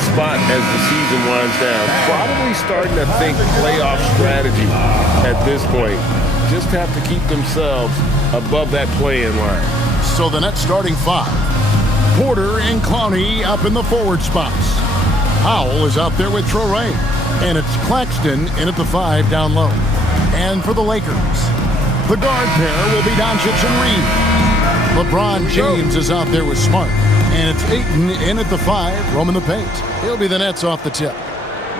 spot as the season winds down. Probably starting to think playoff strategy at this point. Just have to keep themselves above that play-in line. So the Nets starting five. Porter and Clowney up in the forward spots. Powell is out there with Traore. And it's Claxton in at the 5 down low. And for the Lakers, the guard pair will be Doncic and Reed. LeBron James is out there with Smart. And it's Ayton in at the 5, roaming the paint. He'll be the Nets off the tip.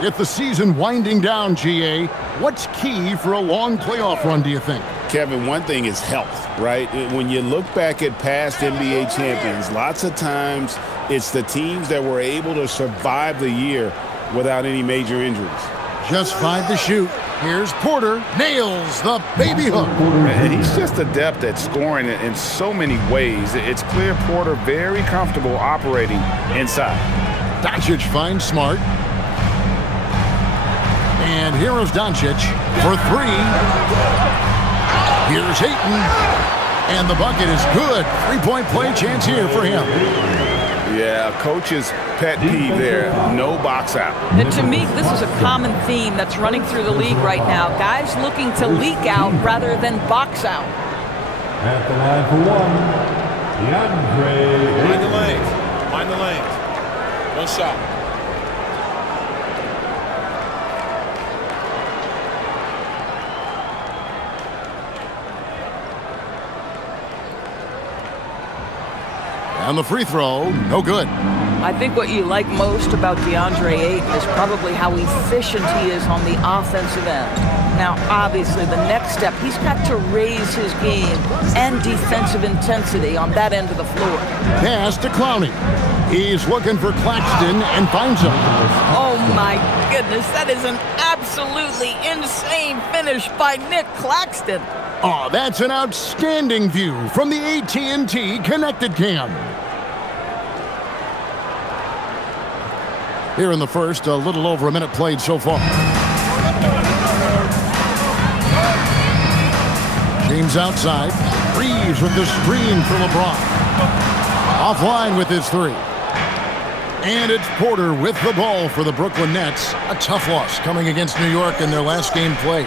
With the season winding down, GA, what's key for a long playoff run, do you think? Kevin, one thing is health, right? When you look back at past NBA champions, lots of times it's the teams that were able to survive the year without any major injuries. Just 5 to shoot. Here's Porter. Nails the baby hook. And he's just adept at scoring in so many ways. It's clear Porter very comfortable operating inside. Doncic finds Smart. And here is Doncic for 3. Here's Ayton. And the bucket is good. 3-point play chance here for him. Yeah, coach's pet peeve there. No box out. And to me, this is a common theme that's running through the league right now. Guys looking to leak out rather than box out. At the line for 1, DeAndre. Mind the lanes. Mind the lanes. One shot. And the free throw, no good. I think what you like most about DeAndre Ayton is probably how efficient he is on the offensive end. Now, obviously, the next step, he's got to raise his game and defensive intensity on that end of the floor. Pass to Clowney. He's looking for Claxton and finds him. Oh, my goodness. That is an absolutely insane finish by Nick Claxton. Oh, that's an outstanding view from the AT&T Connected Cam. Here in the first, a little over a minute played so far. James outside. Reeves with the screen for LeBron. Offline with his 3. And it's Porter with the ball for the Brooklyn Nets. A tough loss coming against New York in their last game played.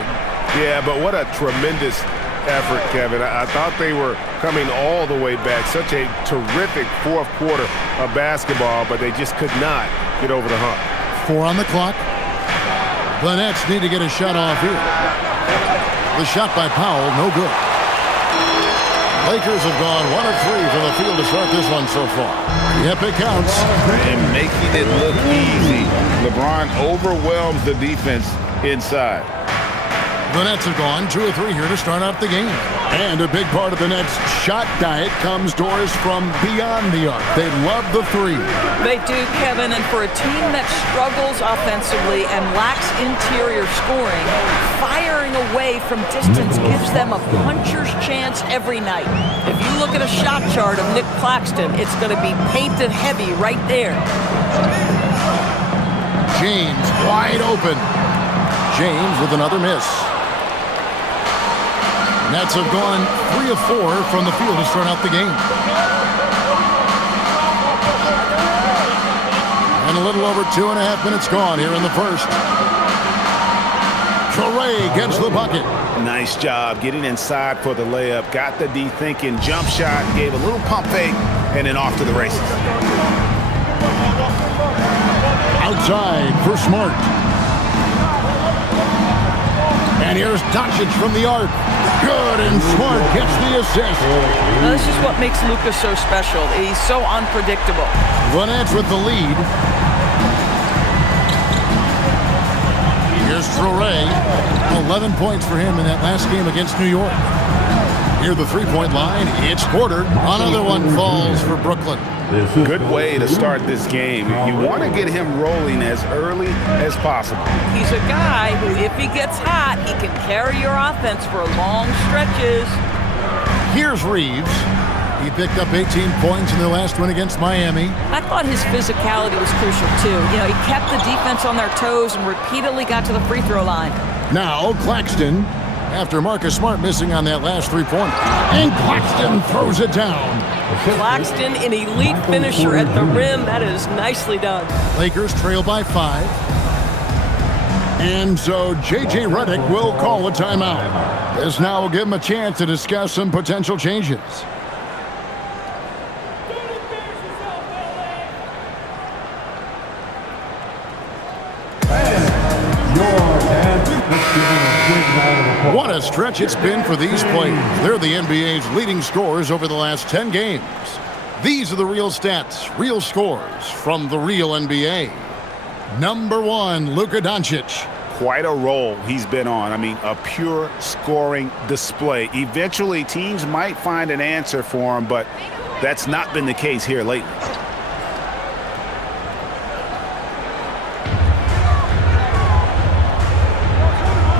Yeah, but what a tremendous effort, Kevin. I thought they were coming all the way back. Such a terrific fourth quarter of basketball, but they just could not get over the hump. 4 on the clock. The Nets need to get a shot off here. The shot by Powell, no good. Lakers have gone 1 of 3 from the field to start this one so far. Yep, it counts. And making it look easy. LeBron overwhelms the defense inside. The Nets have gone 2 of 3 here to start out the game. And a big part of the Nets' shot diet comes doors from beyond the arc. They love the 3. They do, Kevin, and for a team that struggles offensively and lacks interior scoring, firing away from distance gives them a puncher's chance every night. If you look at a shot chart of Nick Claxton, it's going to be painted heavy right there. James wide open. James with another miss. Nets have gone 3 of 4 from the field to start out the game. And a little over 2.5 minutes gone here in the first. Traore gets the bucket. Nice job getting inside for the layup. Got the D thinking, jump shot, gave a little pump fake, and then off to the races. Outside for Smart. And here's Doncic from the arc. Good, and Smart gets the assist. Now, this is what makes Luka so special. He's so unpredictable. The Nets with the lead. Here's Traore. 11 points for him in that last game against New York. Near the three-point line, it's Porter. Another one falls for Brooklyn. Good way to start this game. You want to get him rolling as early as possible. He's a guy who, if he gets hot, he can carry your offense for long stretches. Here's Reeves. He picked up 18 points in their last win against Miami. I thought his physicality was crucial, too. You know, he kept the defense on their toes and repeatedly got to the free throw line. Now Claxton. after Marcus Smart missing on that last three-pointer. And Claxton throws it down. Claxton, an elite finisher at the rim. That is nicely done. Lakers trail by 5. And so J.J. Redick will call a timeout. This now will give him a chance to discuss some potential changes. What a stretch it's been for these players. They're the NBA's leading scorers over the last 10 games. These are the real stats, real scores from the real NBA. Number 1, Luka Doncic. Quite a role he's been on. I mean, a pure scoring display. Eventually, teams might find an answer for him, but that's not been the case here lately.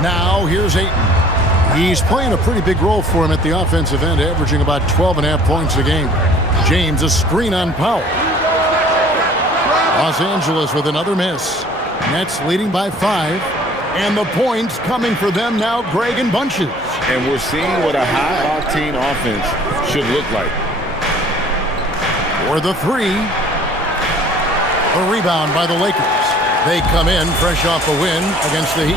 Now, here's Ayton. He's playing a pretty big role for him at the offensive end, averaging about 12.5 points a game. James, a screen on Powell. Los Angeles with another miss. Nets leading by 5. And the points coming for them now, Greg and bunches. And we're seeing what a high-octane offense should look like. For the 3. The rebound by the Lakers. They come in fresh off a win against the Heat.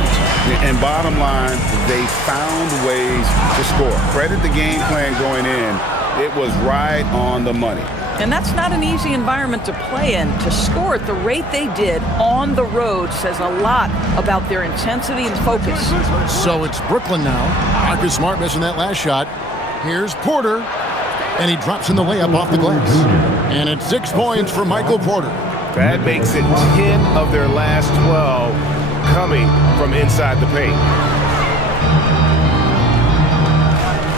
And bottom line, they found ways to score. Credit the game plan going in. It was right on the money. And that's not an easy environment to play in. To score at the rate they did on the road says a lot about their intensity and focus. So it's Brooklyn now. Marcus Smart missing that last shot. Here's Porter. And he drops in the layup off the glass. And it's 6 points for Michael Porter. That makes it 10 of their last 12 coming from inside the paint.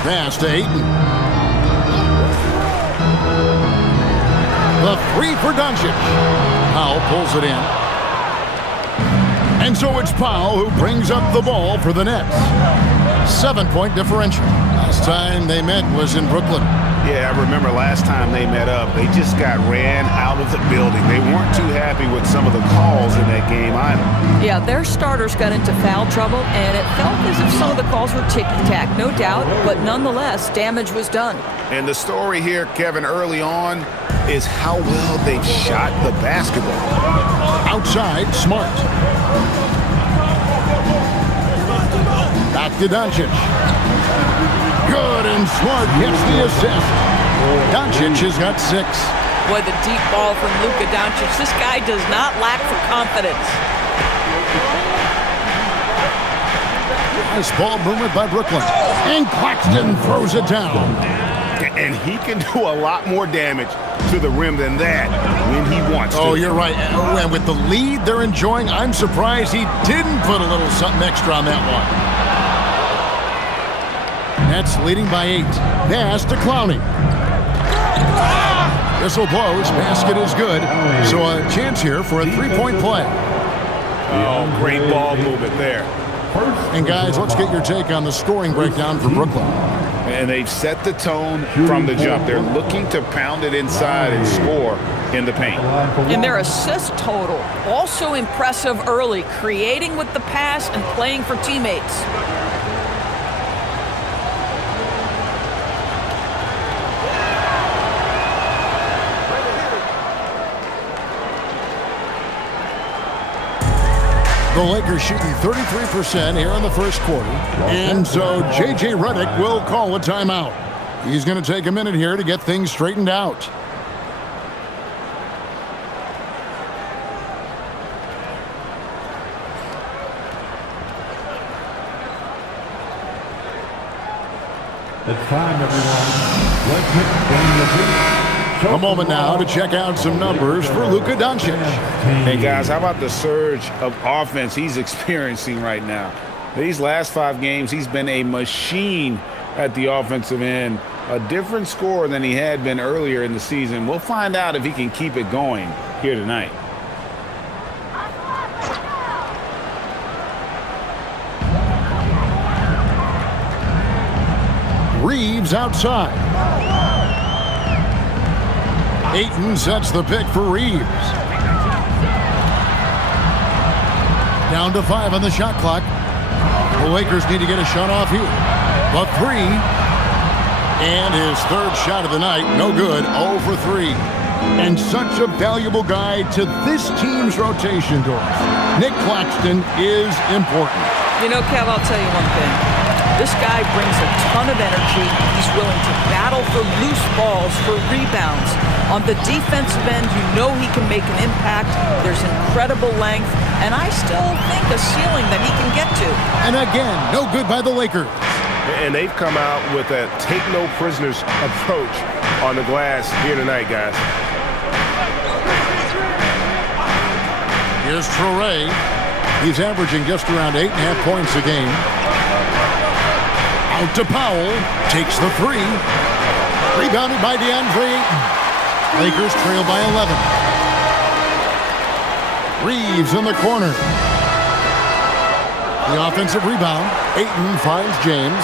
Pass to Ayton. The 3 for Doncic. Powell pulls it in. And so it's Powell who brings up the ball for the Nets. 7-point differential. Last time they met was in Brooklyn. Yeah, I remember last time they met up, they just got ran out of the building. They weren't too happy with some of the calls in that game either. Yeah, their starters got into foul trouble, and it felt as if some of the calls were ticky-tack, no doubt, but nonetheless, damage was done. And the story here, Kevin, early on, is how well they've shot the basketball. Outside, Smart. Back to Doncic. Good, and Smart gets the assist. Doncic has got 6. Boy, the deep ball from Luka Doncic. This guy does not lack for confidence. Nice ball movement by Brooklyn. And Claxton throws it down. And he can do a lot more damage to the rim than that when he wants to. Oh, you're right. And with the lead they're enjoying, I'm surprised he didn't put a little something extra on that one. Nets leading by 8. Pass to Clowney. Whistle blows. Basket is good. So a chance here for a 3-point play. Oh, great ball movement there. And guys, let's get your take on the scoring breakdown for Brooklyn. And they've set the tone from the jump. They're looking to pound it inside and score in the paint. And their assist total, also impressive early, creating with the pass and playing for teammates. The Lakers shooting 33% here in the first quarter. And so J.J. Redick will call a timeout. He's going to take a minute here to get things straightened out. It's time, everyone. Let's hit the beat. A moment now to check out some numbers for Luka Doncic. Hey, guys, how about the surge of offense he's experiencing right now? These last 5 games, he's been a machine at the offensive end. A different scorer than he had been earlier in the season. We'll find out if he can keep it going here tonight. Reeves outside. Ayton sets the pick for Reeves. Down to 5 on the shot clock. The Lakers need to get a shot off here. The three. And his third shot of the night, no good, 0 for 3. And such a valuable guy to this team's rotation, Doris. Nick Claxton is important. You know, Kev, I'll tell you one thing. This guy brings a ton of energy. He's willing to battle for loose balls, for rebounds. On the defensive end, you know he can make an impact. There's incredible length, and I still think a ceiling that he can get to. And again, no good by the Lakers. And they've come out with a take-no-prisoners approach on the glass here tonight, guys. Here's Traore. He's averaging just around 8.5 points a game. Out to Powell. Takes the three. Rebounded by DeAndre Ayton. Lakers trail by 11. Reeves in the corner. The offensive rebound. Ayton finds James.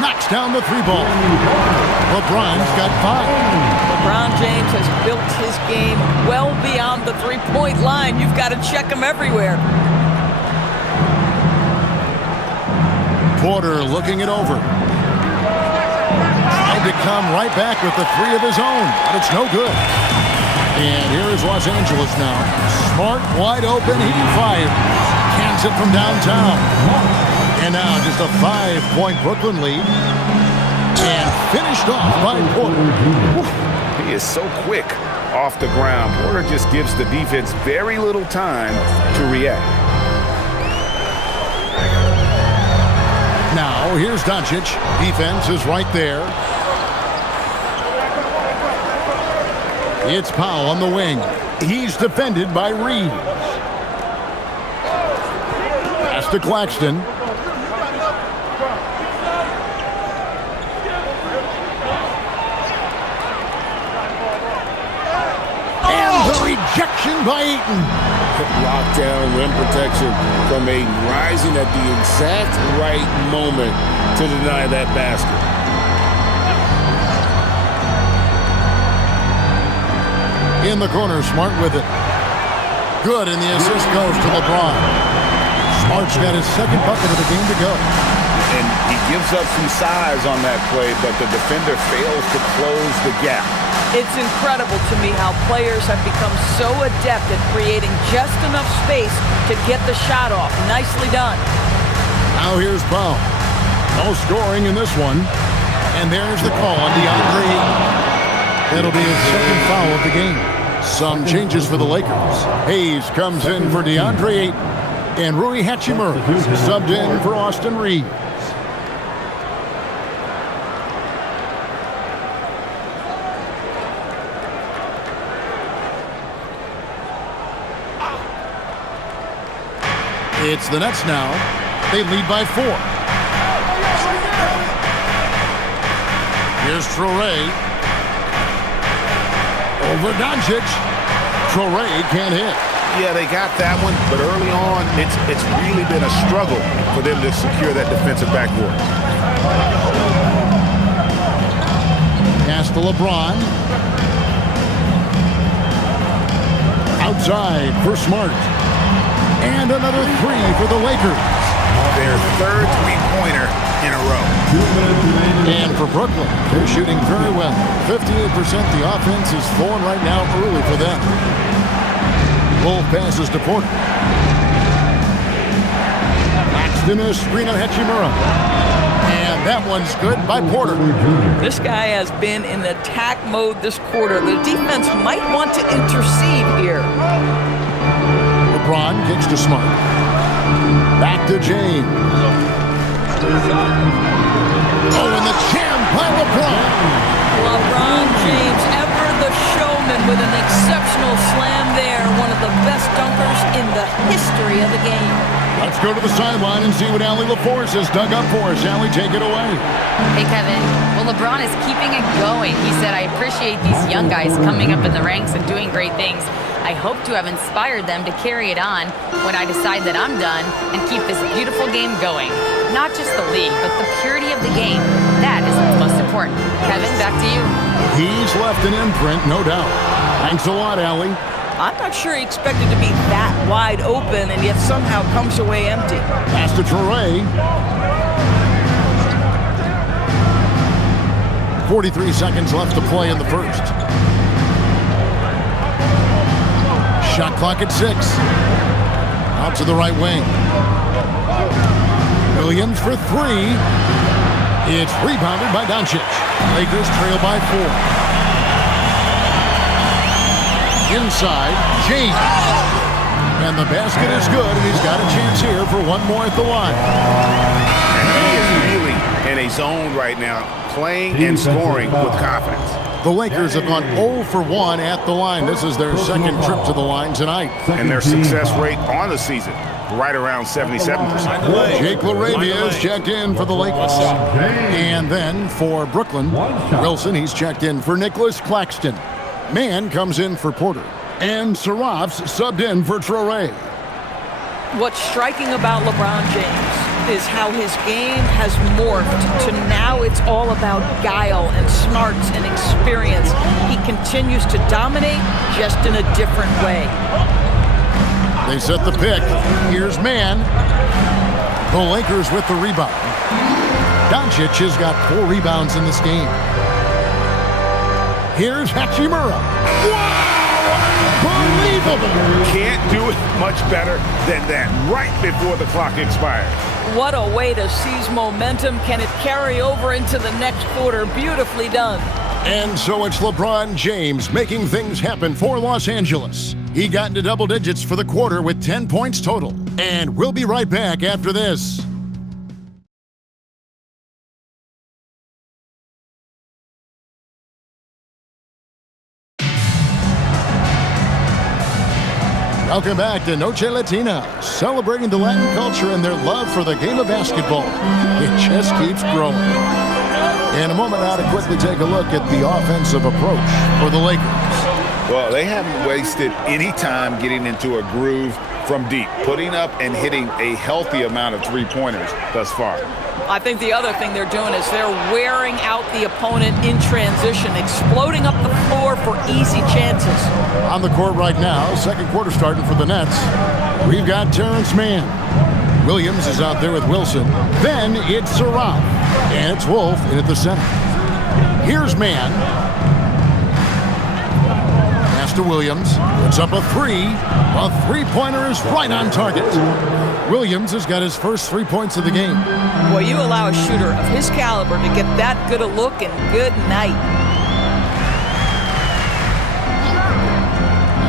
Knocks down the three ball. LeBron's got 5. LeBron James has built his game well beyond the three-point line. You've got to check him everywhere. Porter looking it over. Trying to come right back with the three of his own, but it's no good. And here is Los Angeles now. Smart, wide open, he fires. Cans it from downtown. And now just a 5-point Brooklyn lead. And finished off by Porter. He is so quick off the ground. Porter just gives the defense very little time to react. Now, here's Doncic. Defense is right there. It's Powell on the wing. He's defended by Reeves. Pass to Claxton. And the rejection by Ayton. Lockdown rim protection from Ayton, rising at the exact right moment to deny that basket. In the corner, Smart with it. Good, and the assist goes to LeBron. Smart's got his second bucket of the game to go. And he gives up some size on that play, but the defender fails to close the gap. It's incredible to me how players have become so adept at creating just enough space to get the shot off. Nicely done. Now here's Powell. No scoring in this one. And there's the call on DeAndre Ayton. That'll be his second foul of the game. Some changes for the Lakers. Hayes comes in for DeAndre Ayton. And Rui Hachimura subbed in for Austin Reeves. It's the Nets now. They lead by 4. Here's Traore. Over Doncic. Traore can't hit. Yeah, they got that one, but early on, it's really been a struggle for them to secure that defensive backboard. Pass to LeBron. Outside for Smart. And another three for the Lakers. Their third three-pointer in a row. And for Brooklyn, they're shooting very well. 58%. The offense is flowing right now early for them. Both passes to Porter. Claxton a screen on Hachimura. And that one's good by Porter. This guy has been in attack mode this quarter. The defense might want to intercede here. LeBron kicks to Smart. Back to James. Oh, and the jam by LeBron. LeBron James, ever the showman, with an exceptional slam there. One of the best dunkers in the history of the game. Let's go to the sideline and see what Allie LaForce has dug up for us. Allie, take it away. Hey, Kevin. Well, LeBron is keeping it going. He said, I appreciate these young guys coming up in the ranks and doing great things. I hope to have inspired them to carry it on when I decide that I'm done and keep this beautiful game going. Not just the league, but the purity of the game. That is what's most important. Kevin, back to you. He's left an imprint, no doubt. Thanks a lot, Allie. I'm not sure he expected to be that wide open and yet somehow comes away empty. Pass to Traore. 43 seconds left to play in the first. Shot clock at 6. Out to the right wing. Williams for 3. It's rebounded by Doncic. Lakers trail by 4. Inside, James. And the basket is good, and he's got a chance here for one more at the line. And he is really in a zone right now, playing and scoring with confidence. The Lakers have gone 0 for 1 at the line. This is their second trip to the line tonight. And their success rate on the season, right around 77%. Jake LaRavia is checked in for the Lakers. And then for Brooklyn, Wilson, he's checked in for Nicholas Claxton. Mann comes in for Porter. And Saraf's subbed in for Traore. What's striking about LeBron James is how his game has morphed to now it's all about guile and smarts and experience. He continues to dominate just in a different way. They set the pick. Here's Mann. The Lakers with the rebound. Doncic has got 4 rebounds in this game. Here's Hachimura. Wow! Unbelievable! Can't do it much better than that right before the clock expires. What a way to seize momentum. Can it carry over into the next quarter? Beautifully done. And so it's LeBron James making things happen for Los Angeles. He got into double digits for the quarter with 10 points total. And we'll be right back after this. Welcome back to Noche Latina, celebrating the Latin culture and their love for the game of basketball. It just keeps growing. In a moment now to quickly take a look at the offensive approach for the Lakers. Well, they haven't wasted any time getting into a groove from deep, putting up and hitting a healthy amount of three-pointers thus far. I think the other thing they're doing is they're wearing out the opponent in transition, exploding up the floor for easy chances. On the court right now, second quarter starting for the Nets. We've got Terrence Mann. Williams is out there with Wilson. Then it's Saraf. And it's Wolf in at the center. Here's Mann. Pass to Williams. Puts up a 3. A three-pointer is right on target. Williams has got his first 3 points of the game. Well, you allow a shooter of his caliber to get that good a look, and good night.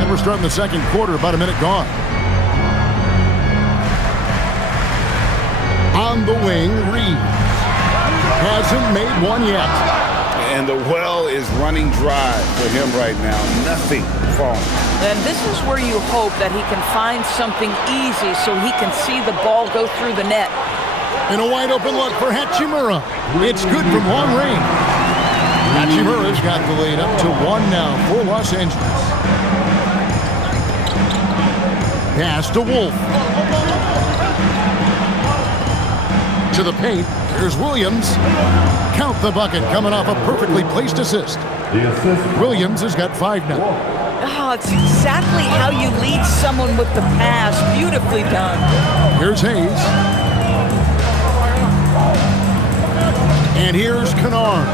And we're starting the second quarter, about a minute gone. On the wing, Reeves. Hasn't made one yet. And the well is running dry for him right now. Nothing falling. And this is where you hope that he can find something easy so he can see the ball go through the net. And a wide open look for Hachimura. It's good from long range. Hachimura's got the lead up to 1 now for Los Angeles. Pass to Wolf. To the paint. Here's Williams. Count the bucket coming off a perfectly placed assist. Williams has got 5 now. Oh, it's exactly how you lead someone with the pass. Beautifully done. Here's Hayes. And here's Kennard.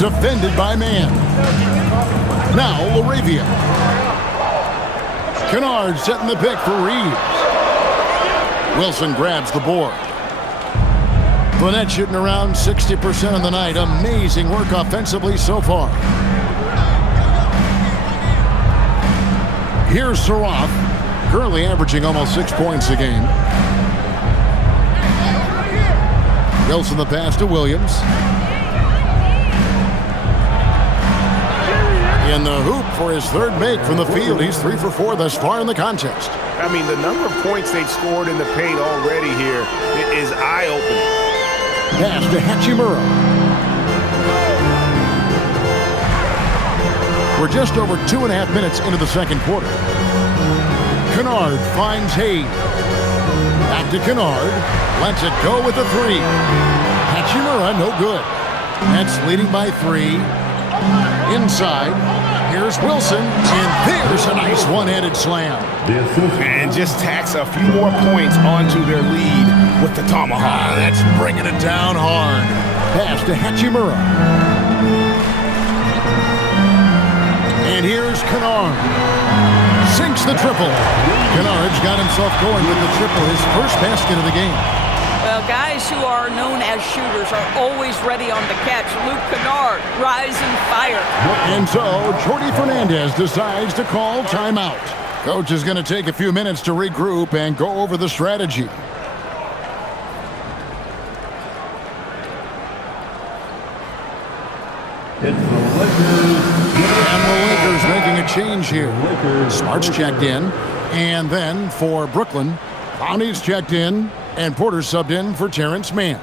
Defended by Mann. Now LaRavia. Kennard setting the pick for Reeves. Wilson grabs the board. The net shooting around 60% on the night. Amazing work offensively so far. Here's Saraf, currently averaging almost 6 points a game. Wilson the pass to Williams. In the hoop for his third make from the field. He's 3 for 4 thus far in the contest. I mean, the number of points they've scored in the paint already here is eye-opening. Pass to Hachimura. We're just over 2.5 minutes into the second quarter. Kennard finds Hayes. Back to Kennard. Lets it go with a 3. Hachimura, no good. That's leading by 3. Inside. Here's Wilson, and there's a nice one-handed slam. And just tacks a few more points onto their lead with the tomahawk. That's bringing it down hard. Pass to Hachimura. And here's Kennard. Sinks the triple. Kennard's got himself going with the triple, his first basket of the game. Well, guys who are known as shooters are always ready on the catch. Luke Kennard, rising fire. And so, Jordi Fernandez decides to call timeout. Coach is going to take a few minutes to regroup and go over the strategy. It's the Lakers. And the Lakers making a change here. Smart's checked in. And then for Brooklyn, Bonnie's checked in. And Porter subbed in for Terrence Mann.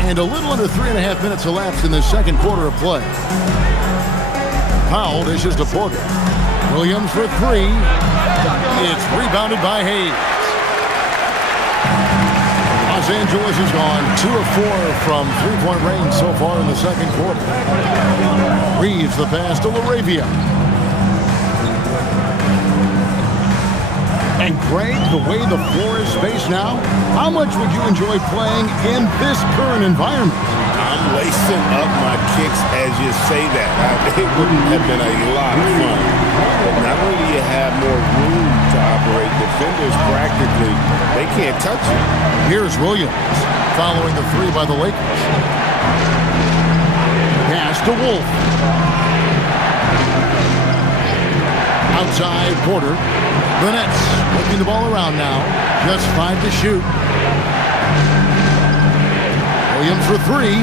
And a little under 3.5 minutes elapsed in the second quarter of play. Powell dishes to Porter. Williams for three. It's rebounded by Hayes. Los Angeles has gone 2 of 4 from three-point range so far in the second quarter. Reeves the pass to LaRavia. And Greg, the way the floor is spaced now, how much would you enjoy playing in this current environment? I'm lacing up my kicks as you say that. It would have been a lot of fun. But not only do you have more room to operate, defenders practically, they can't touch you. Here's Williams, following the three by the Lakers. Pass to Wolf. Outside, Porter. The Nets working the ball around now. Just 5 to shoot. Williams for three.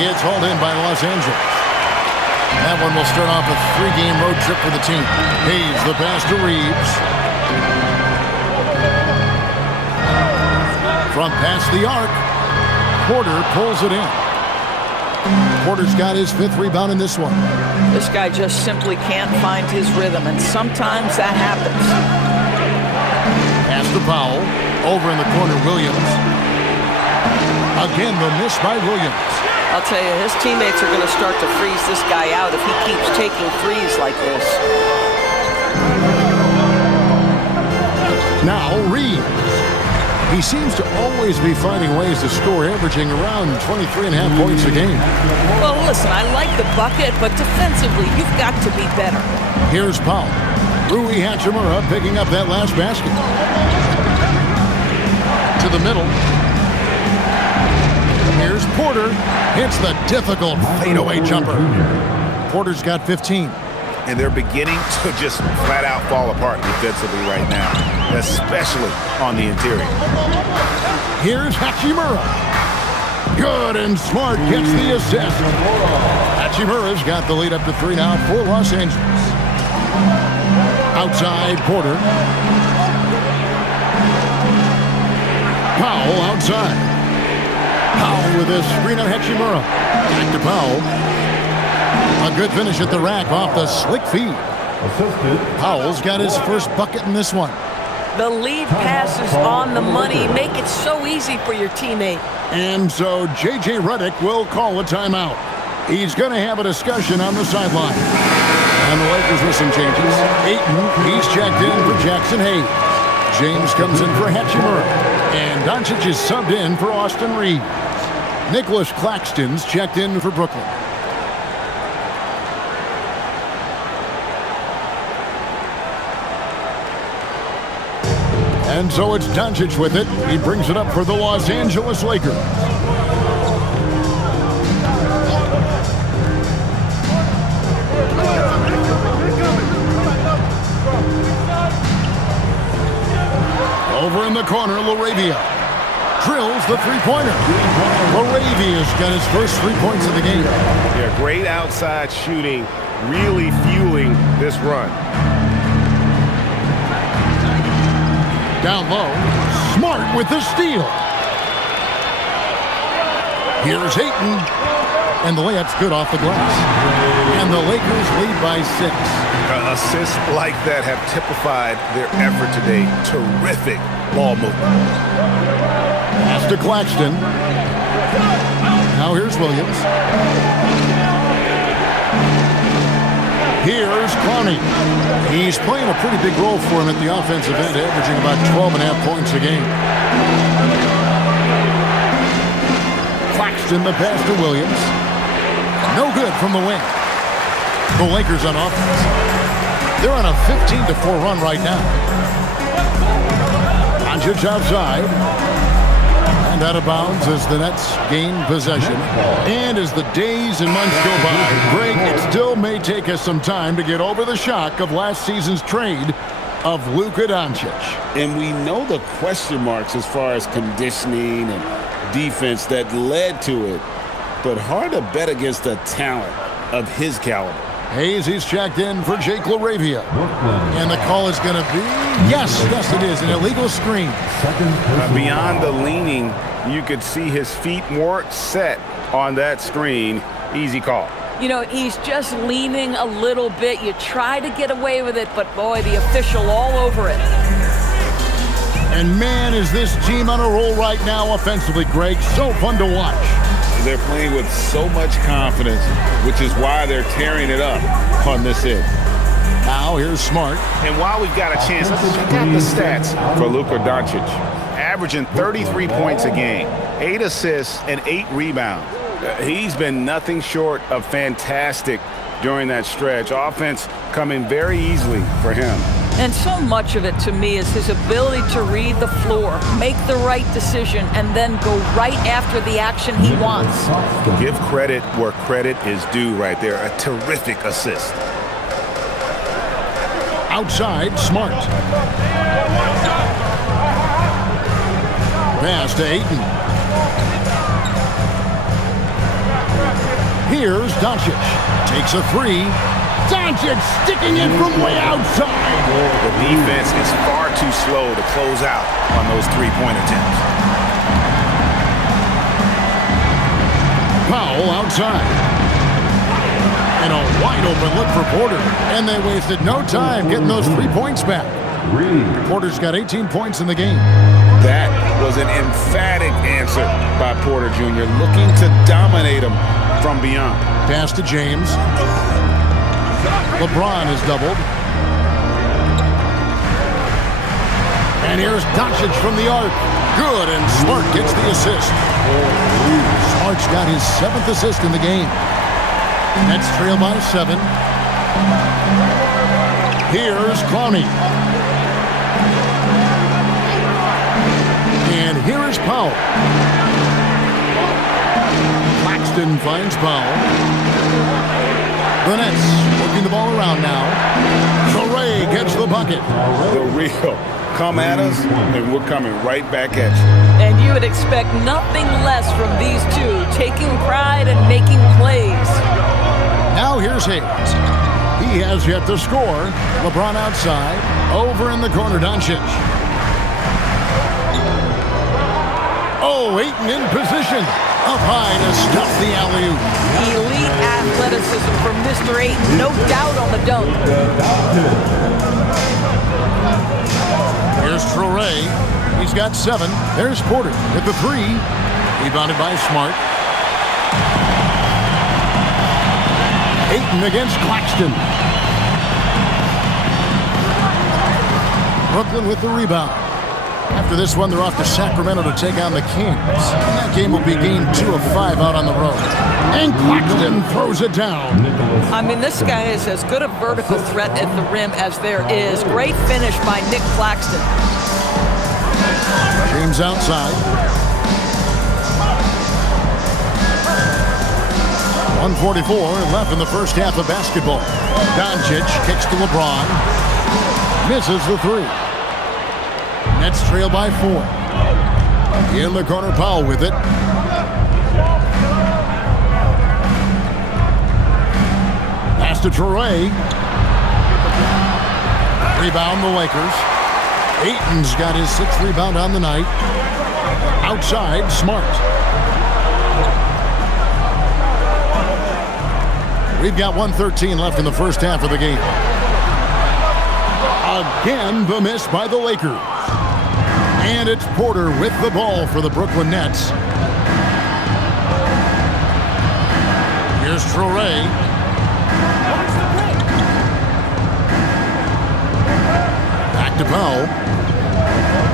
It's hauled in by Los Angeles. That one will start off a 3-game road trip for the team. Hayes the pass to Reeves. From past the arc, Porter pulls it in. Porter's got his 5th rebound in this one. This guy just simply can't find his rhythm, and sometimes that happens. Pass to Powell. Over in the corner, Williams. Again, the miss by Williams. I'll tell you, his teammates are going to start to freeze this guy out if he keeps taking threes like this. Now Reeves. He seems to always be finding ways to score, averaging around 23.5 points a game. Well, listen, I like the bucket, but defensively, you've got to be better. Here's Powell. Rui Hachimura picking up that last basket. To the middle. Here's Porter. Hits the difficult fadeaway jumper. Porter's got 15. And they're beginning to just flat out fall apart defensively right now, especially on the interior. Here's Hachimura. Good, and Smart gets the assist. Hachimura's got the lead up to 3 now for Los Angeles. Outside, Porter. Powell outside. Powell with a screen on Hachimura. Back to Powell. A good finish at the rack off the slick feed. Powell's got his first bucket in this one. The lead pass is on the money. Make it so easy for your teammate. And so J.J. Redick will call a timeout. He's going to have a discussion on the sideline. And the Lakers with some changes. Ayton, he's checked in for Jackson Hayes. James comes in for Hachimura. And Doncic is subbed in for Austin Reeves. Nicholas Claxton's checked in for Brooklyn. And so it's Doncic with it. He brings it up for the Los Angeles Lakers. Over in the corner, LaRavia drills the three-pointer. LaRavia's got his first 3 points of the game. Yeah, great outside shooting, really fueling this run. Down low, Smart with the steal. Here's Ayton, and the layup's good off the glass. And the Lakers lead by 6. Assists like that have typified their effort today. Terrific ball movement. Pass to Claxton. Now here's Williams. Here's Clowney. He's playing a pretty big role for him at the offensive end, averaging about 12.5 points a game. Claxton, the pass to Williams. No good from the wing. The Lakers on offense. They're on a 15-4 run right now. Doncic outside. And out of bounds as the Nets gain possession. And as the days and months go by, Greg, it still may take us some time to get over the shock of last season's trade of Luka Doncic. And we know the question marks as far as conditioning and defense that led to it. But hard to bet against the talent of his caliber. Hayes, he's checked in for Jake LaRavia. And the call is going to be, yes, it is, an illegal screen. Beyond the leaning, you could see his feet weren't set on that screen. Easy call. You know, he's just leaning a little bit. You try to get away with it, but boy, the official all over it. And man, is this team on a roll right now offensively, Greg. So fun to watch. They're playing with so much confidence, which is why they're tearing it up on this end. Now here's Smart. And while we've got a chance, let's check out the stats for Luka Doncic. Averaging 33 points a game, 8 assists, and 8 rebounds. He's been nothing short of fantastic during that stretch. Offense coming very easily for him. And so much of it, to me, is his ability to read the floor, make the right decision, and then go right after the action he wants. Give credit where credit is due right there. A terrific assist. Outside, Smart. Pass to Ayton. Here's Doncic. Takes a 3. Doncic sticking it from way outside. The defense is far too slow to close out on those three-point attempts. Powell outside. And a wide-open look for Porter. And they wasted no time getting those 3 points back. Porter's got 18 points in the game. That was an emphatic answer by Porter Jr., looking to dominate him from beyond. Pass to James. LeBron is doubled. And here's Doncic from the arc. Good, and Smart gets the assist. Smart's got his 7th assist in the game. Nets trail by 7. Here's Clowney. And here is Powell. Claxton finds Powell. The Nets working the ball around now. Torrey gets the bucket. The real. Come at us, and we're coming right back at you. And you would expect nothing less from these two, taking pride and making plays. Now here's Hayes. He has yet to score. LeBron outside. Over in the corner, Doncic. Oh, Ayton in position. Up high to stop the alley-oop. Elite athleticism from Mr. Ayton, no doubt on the dunk. Here's Torrey. He's got 7. There's Porter with the 3. Rebounded by Smart. Ayton against Claxton. Brooklyn with the rebound. After this one, they're off to Sacramento to take on the Kings. And that game will be game 2 of 5 out on the road. And Claxton throws it down. I mean, this guy is as good a vertical threat at the rim as there is. Great finish by Nick Claxton. James outside. 1:44 left in the first half of basketball. Doncic kicks to LeBron. Misses the 3. Nets trail by 4. In the corner, Powell with it. Pass to Torrey. Rebound the Lakers. Ayton's got his 6th rebound on the night. Outside, Smart. We've got 1:13 left in the first half of the game. Again, the miss by the Lakers. And it's Porter with the ball for the Brooklyn Nets. Here's Traore. Back to Powell.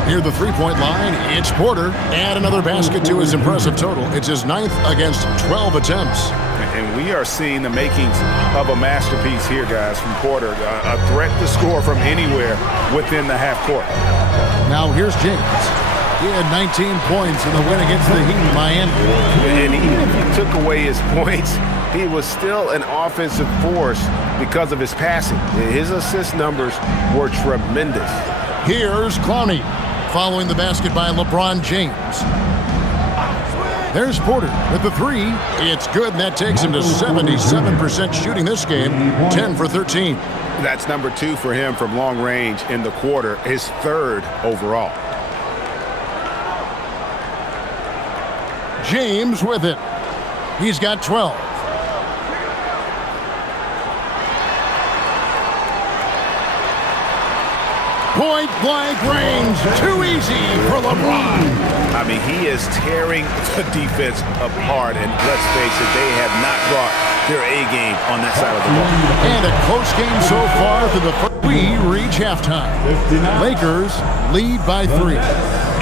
Near the three-point line, it's Porter. Add another basket to his impressive total. It's his 9th against 12 attempts. And we are seeing the makings of a masterpiece here, guys, from Porter. A threat to score from anywhere within the half court. Now here's James. He had 19 points in the win against the Heat in Miami. And even if he took away his points, he was still an offensive force because of his passing. His assist numbers were tremendous. Here's Clowney following the basket by LeBron James. There's Porter with the three. It's good, and that takes him to 77% shooting this game, 10 for 13. That's number 2 for him from long range in the quarter, his 3rd overall. James with it. He's got 12. Point-blank range. Too easy for LeBron. I mean, he is tearing the defense apart, and let's face it, they have not brought their A-game on that side of the ball. And a close game so far through the first. We reach halftime. Lakers lead by 3.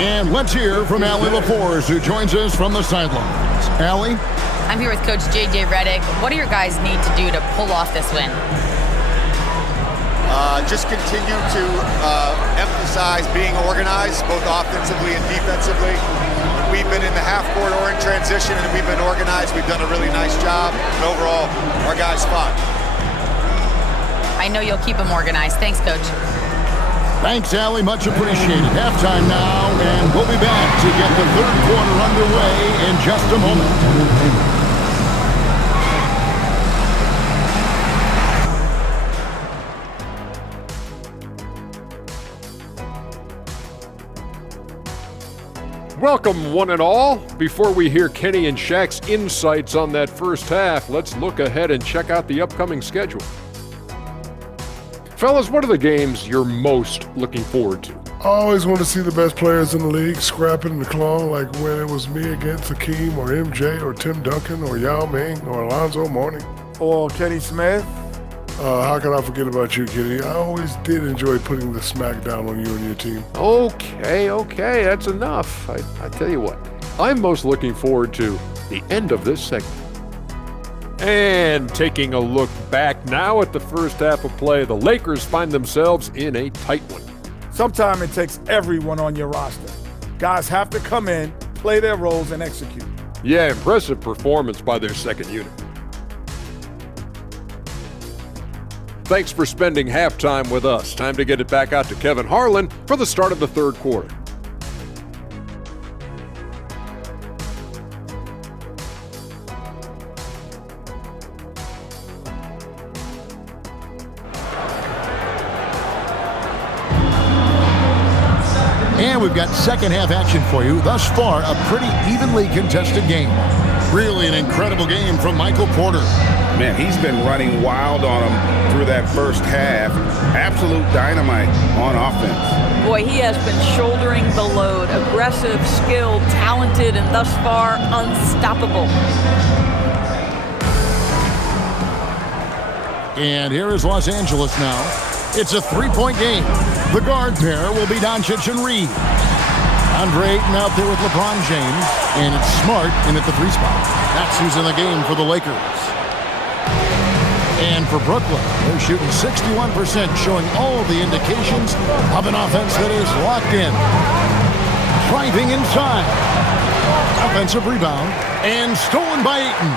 And let's hear from Allie LaForce, who joins us from the sidelines. Allie? I'm here with Coach J.J. Redick. What do your guys need to do to pull off this win? Just continue to emphasize being organized, both offensively and defensively. We've been in the half-court or in transition, and we've been organized. We've done a really nice job. And overall, our guys fought. I know you'll keep them organized. Thanks, Coach. Thanks, Allie. Much appreciated. Halftime now, and we'll be back to get the third quarter underway in just a moment. Welcome, one and all. Before we hear Kenny and Shaq's insights on that first half, let's look ahead and check out the upcoming schedule. Fellas, what are the games you're most looking forward to? I always want to see the best players in the league scrapping and clawing, like when it was me against Hakeem or MJ or Tim Duncan or Yao Ming or Alonzo Mourning. Or Kenny Smith. How can I forget about you, Kenny? I always did enjoy putting the smack down on you and your team. Okay, that's enough. I tell you what, I'm most looking forward to the end of this segment. And taking a look back now at the first half of play, the Lakers find themselves in a tight one. Sometimes it takes everyone on your roster. Guys have to come in, play their roles, and execute. Yeah, impressive performance by their second unit. Thanks for spending halftime with us. Time to get it back out to Kevin Harlan for the start of the third quarter. And we've got second half action for you. Thus far, a pretty evenly contested game. Really an incredible game from Michael Porter. Man, he's been running wild on them through that first half. Absolute dynamite on offense. Boy, he has been shouldering the load. Aggressive, skilled, talented, and thus far unstoppable. And here is Los Angeles now. It's a three-point game. The guard pair will be Doncic and Reed. Andre Ayton out there with LeBron James, and it's Smart in at the 3 spot. That's who's in the game for the Lakers. And for Brooklyn, they're shooting 61%, showing all the indications of an offense that is locked in. Driving inside. Offensive rebound, and stolen by Ayton.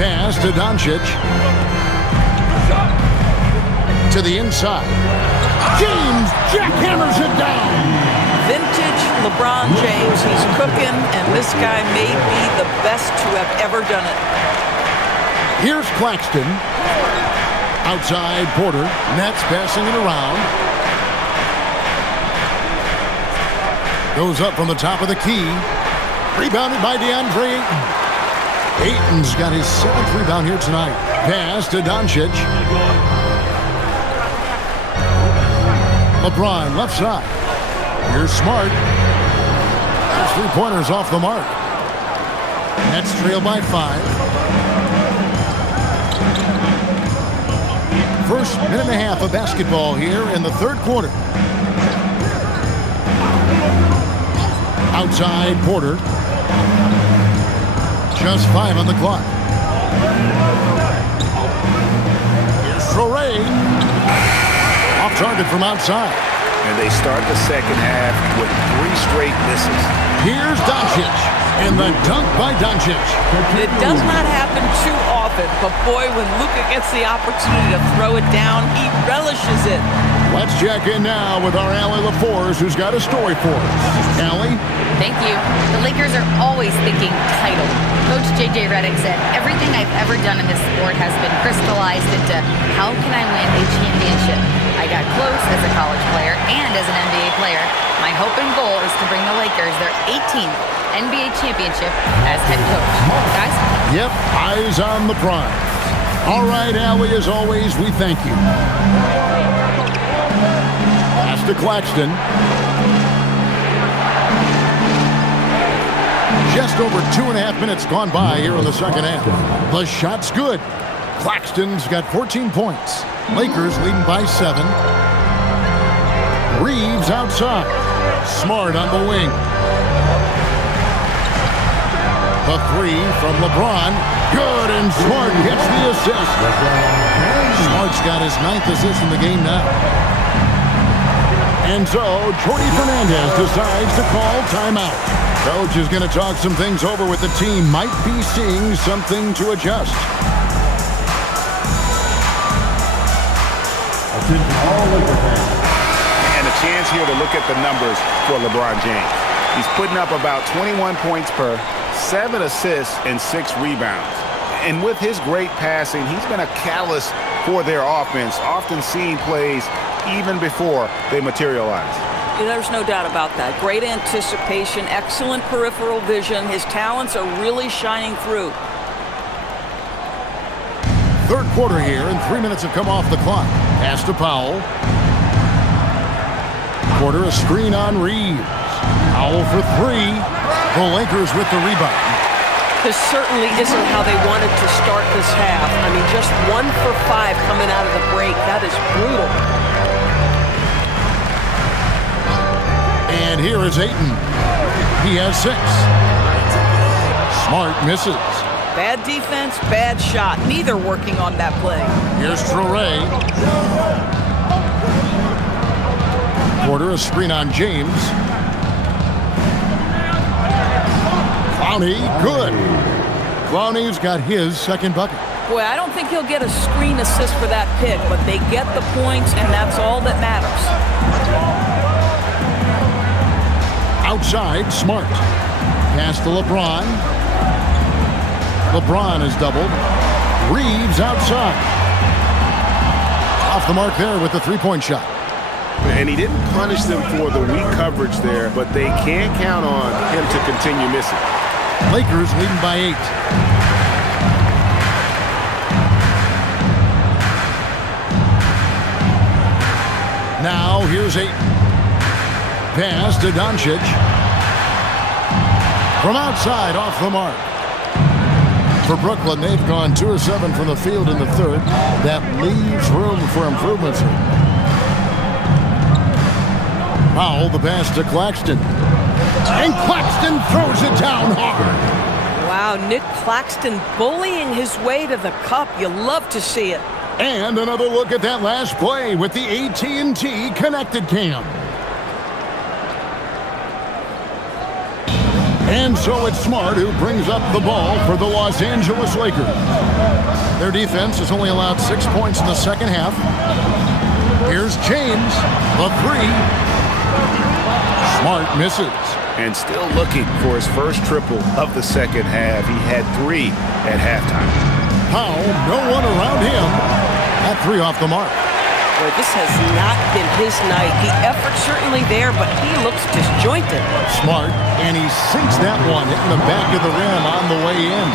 Pass to Doncic. To the inside. James jackhammers it down. Vintage LeBron James. He's cooking, and this guy may be the best to have ever done it. Here's Claxton. Outside Porter. Nets passing it around. Goes up from the top of the key. Rebounded by DeAndre Ayton. Ayton's got his 7th rebound here tonight. Pass to Doncic. LeBron left side. Here's Smart. There's 3-pointers off the mark. Nets trail by 5. First minute and a half of basketball here in the third quarter. Outside Porter. Just 5 on the clock. Here's Traore. Off target from outside. And they start the second half with 3 straight misses. Here's Doncic. And the dunk by Doncic. It does not happen too often, but boy, when Luka gets the opportunity to throw it down, he relishes it. Let's check in now with our Allie LaForce, who's got a story for us. Allie? Thank you. The Lakers are always thinking title. Coach J.J. Redick said, everything I've ever done in this sport has been crystallized into how can I win a championship? I got close as a college player and as an NBA player. My hope and goal is to bring the Lakers their 18th NBA championship as head coach. Guys? Yep, eyes on the prize. All right, Allie, as always, we thank you. Pass to Claxton. Just over 2.5 minutes gone by here in the second half. The shot's good. Claxton's got 14 points. Lakers leading by 7. Reeves outside. Smart on the wing. The 3 from LeBron. Good, and Smart gets the assist. Smart's got his 9th assist in the game now. And so, Jordi Fernandez decides to call timeout. Coach is going to talk some things over with the team. Might be seeing something to adjust. And a chance here to look at the numbers for LeBron James. He's putting up about 21 points per, 7 assists, and 6 rebounds. And with his great passing, he's been a catalyst for their offense, often seeing plays even before they materialize. There's no doubt about that. Great anticipation, excellent peripheral vision. His talents are really shining through. Third quarter here, and 3 minutes have come off the clock. Pass to Powell. Porter a screen on Reeves. Powell for 3. The Lakers with the rebound. This certainly isn't how they wanted to start this half. I mean, just 1 for 5 coming out of the break. That is brutal. And here is Ayton. He has 6. Smart misses. Bad defense, bad shot. Neither working on that play. Here's Traore. Porter a screen on James. Clowney, good. Clowney's got his 2nd bucket. Boy, I don't think he'll get a screen assist for that pick, but they get the points, and that's all that matters. Outside, Smart. Pass to LeBron. LeBron is doubled. Reeves outside. Off the mark there with the 3-point shot. And he didn't punish them for the weak coverage there, but they can't count on him to continue missing. Lakers leading by 8. Now here's 8. Pass to Doncic. From outside, off the mark. For Brooklyn, they've gone 2 of 7 from the field in the third. That leaves room for improvements. Powell, the pass to Claxton. And Claxton throws it down hard. Wow, Nick Claxton bullying his way to the cup. You love to see it. And another look at that last play with the AT&T Connected Cam. And so it's Smart who brings up the ball for the Los Angeles Lakers. Their defense has only allowed 6 points in the second half. Here's James, the 3. Smart misses. And still looking for his first triple of the second half. He had 3 at halftime. Powell, no one around him. That 3 off the mark. Boy, this has not been his night. The effort's certainly there, but he looks disjointed. Smart, and he sinks that one, hitting the back of the rim on the way in.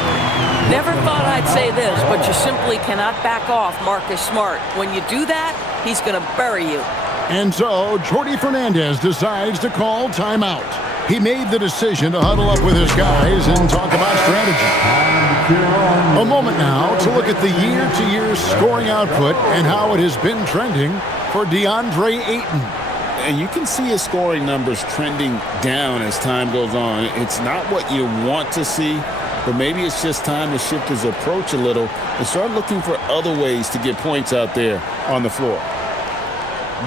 Never thought I'd say this, but you simply cannot back off Marcus Smart. When you do that, he's going to bury you. And so, Jordi Fernandez decides to call timeout. He made the decision to huddle up with his guys and talk about strategy. A moment now to look at the year-to-year scoring output and how it has been trending for DeAndre Ayton. And you can see his scoring numbers trending down as time goes on. It's not what you want to see, but maybe it's just time to shift his approach a little and start looking for other ways to get points out there on the floor.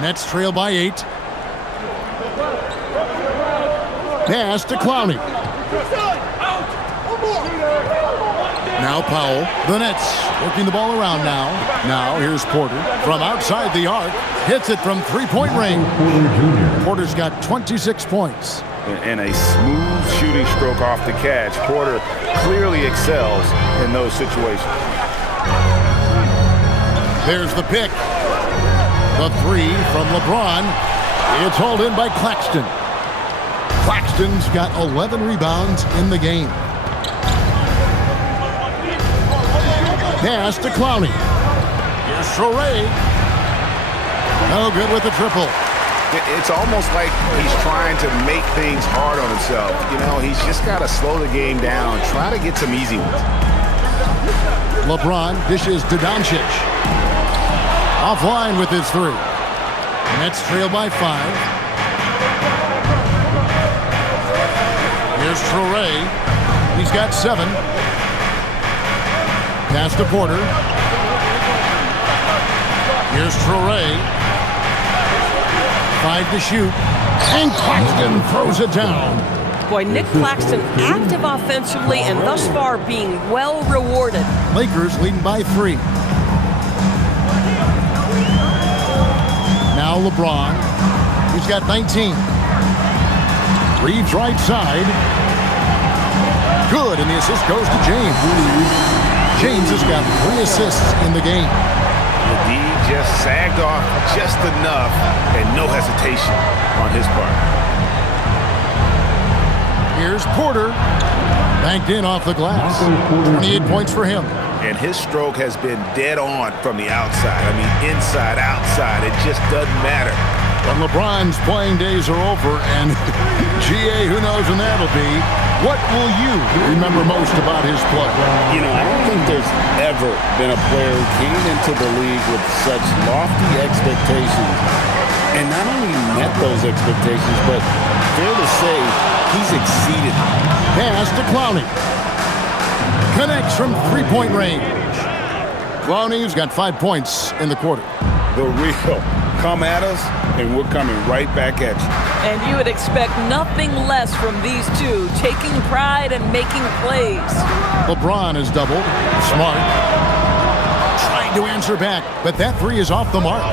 Nets trail by 8. Pass to Clowney. Now Powell. The Nets working the ball around now. Now here's Porter from outside the arc. Hits it from three-point range. Porter's got 26 points. And a smooth shooting stroke off the catch. Porter clearly excels in those situations. There's the pick. The three from LeBron. It's hauled in by Claxton. Claxton's got 11 rebounds in the game. Pass to Clowney. Here's Traore. No good with the triple. It's almost like he's trying to make things hard on himself. You know, he's just got to slow the game down, try to get some easy ones. LeBron dishes to Doncic. Offline with his three. Nets trail by 5. Here's Traore. He's got 7. Pass to Porter. Here's Traore. 5 to shoot. And Claxton throws it down. Boy, Nick Claxton active offensively and thus far being well rewarded. Lakers leading by 3. Now LeBron. He's got 19. Reeves right side. Good, and the assist goes to James. James has got 3 assists in the game. The D just sagged off just enough and no hesitation on his part. Here's Porter. Banked in off the glass. 28 points for him. And his stroke has been dead on from the outside. I mean, inside, outside. It just doesn't matter. When LeBron's playing days are over, and GA, who knows when that'll be, what will you remember most about his play? You know, I don't think there's ever been a player who came into the league with such lofty expectations and not only met those expectations, but fair to say, he's exceeded. Pass to Clowney. Connects from three-point range. Clowney's got 5 points in the quarter. The real. Come at us, and we're coming right back at you. And you would expect nothing less from these two, taking pride and making plays. LeBron is doubled. Smart. Trying to answer back, but that three is off the mark.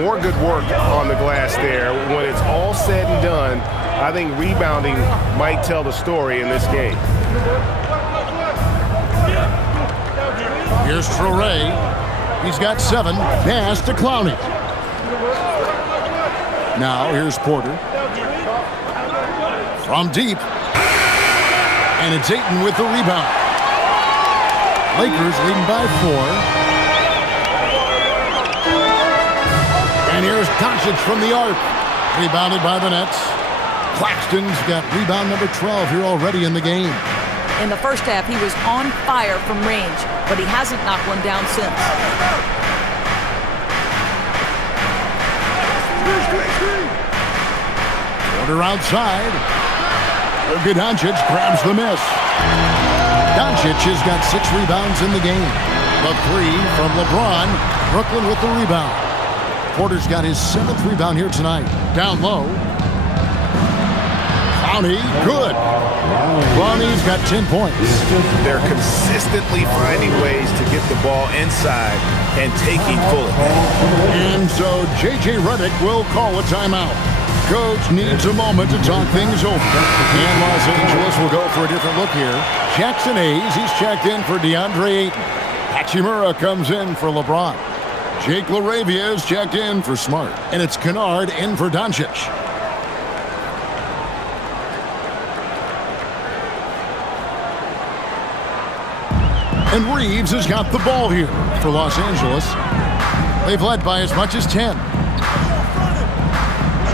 More good work on the glass there. When it's all said and done, I think rebounding might tell the story in this game. Here's Traore. He's got 7. Pass to Clowney. Now here's Porter. From deep. And it's Ayton with the rebound. Lakers leading by 4. And here's Doncic from the arc. Rebounded by the Nets. Claxton's got rebound number 12 here already in the game. In the first half, he was on fire from range, but he hasn't knocked one down since. Porter outside. Luka Doncic grabs the miss. Doncic has got 6 rebounds in the game. The 3 from LeBron. Brooklyn with the rebound. Porter's got his 7th rebound here tonight. Down low. Clowney, good. Clowney's got 10 points. They're consistently finding ways to get the ball inside and taking full advantage. And so J.J. Redick will call a timeout. Coach needs a moment to talk things over. And Los Angeles will go for a different look here. Jackson Hayes, he's checked in for DeAndre Ayton. Hachimura comes in for LeBron. Jake LaRavia is checked in for Smart, and it's Kennard in for Doncic. And Reeves has got the ball here for Los Angeles. They've led by as much as 10.